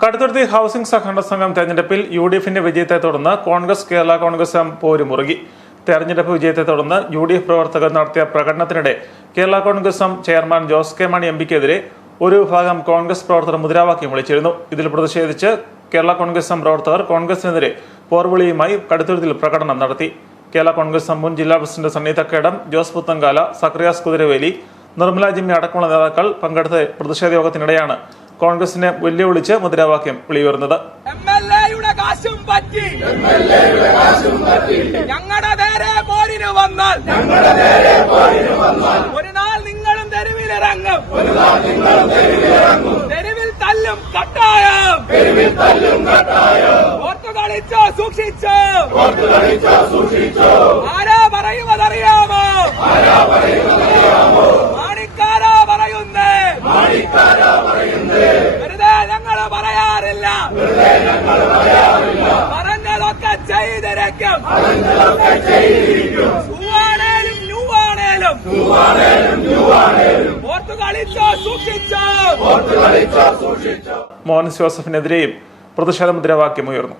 Kaduthuruthy housing സഹകരണ സംഘം തെരഞ്ഞെടുപ്പിൽ യു ഡി എഫിന്റെ വിജയത്തെ തുടർന്ന് കോൺഗ്രസ് കേരള കോൺഗ്രസ് പോരുമുറുകി തെരഞ്ഞെടുപ്പ് വിജയത്തെ തുടർന്ന് യു ഡി എഫ് പ്രവർത്തകർ നടത്തിയ പ്രകടനത്തിനിടെ Kerala Congress chairman Jose K Mani M പിക്കെതിരെ ഒരു വിഭാഗം കോൺഗ്രസ് പ്രവർത്തകർ മുദ്രാവാക്യം വിളിച്ചിരുന്നു. ഇതിൽ പ്രതിഷേധിച്ച് കേരള കോൺഗ്രസ് പ്രവർത്തകർ കോൺഗ്രസിനെതിരെ പോർവിളിയുമായി കടുത്തുരുത്തിൽ പ്രകടനം നടത്തി. കേരള കോൺഗ്രസ് മുൻ ജില്ലാ പ്രസിഡന്റ് സണ്ണി തക്കേടം ജോസ് പുത്തങ്കാല സക്രിയാസ് കുതിരവേലി നിർമ്മല ജിമ്മി അടക്കമുള്ള നേതാക്കൾ പങ്കെടുത്ത പ്രതിഷേധ യോഗത്തിനിടെയാണ് കോൺഗ്രസിനെ വെല്ലുവിളിച്ച് മുദ്രാവാക്യം വിളിയുയർന്നത്. ഞങ്ങളുടെ നേരെ വന്നാൽ. നിങ്ങളും തല്ലും കളിച്ചോ സൂക്ഷിച്ചോ. ആരാ പറഞ്ഞതൊക്കെ ചെയ്തിരിക്കും. ൂവാണേലും ന്യൂവാണേലും. ഓർത്തു കളിച്ചോ സൂക്ഷിച്ചോ. മോഹൻസ് ജോസഫിനെതിരെയും പ്രതിഷേധ മുദ്രാവാക്യം ഉയർന്നു.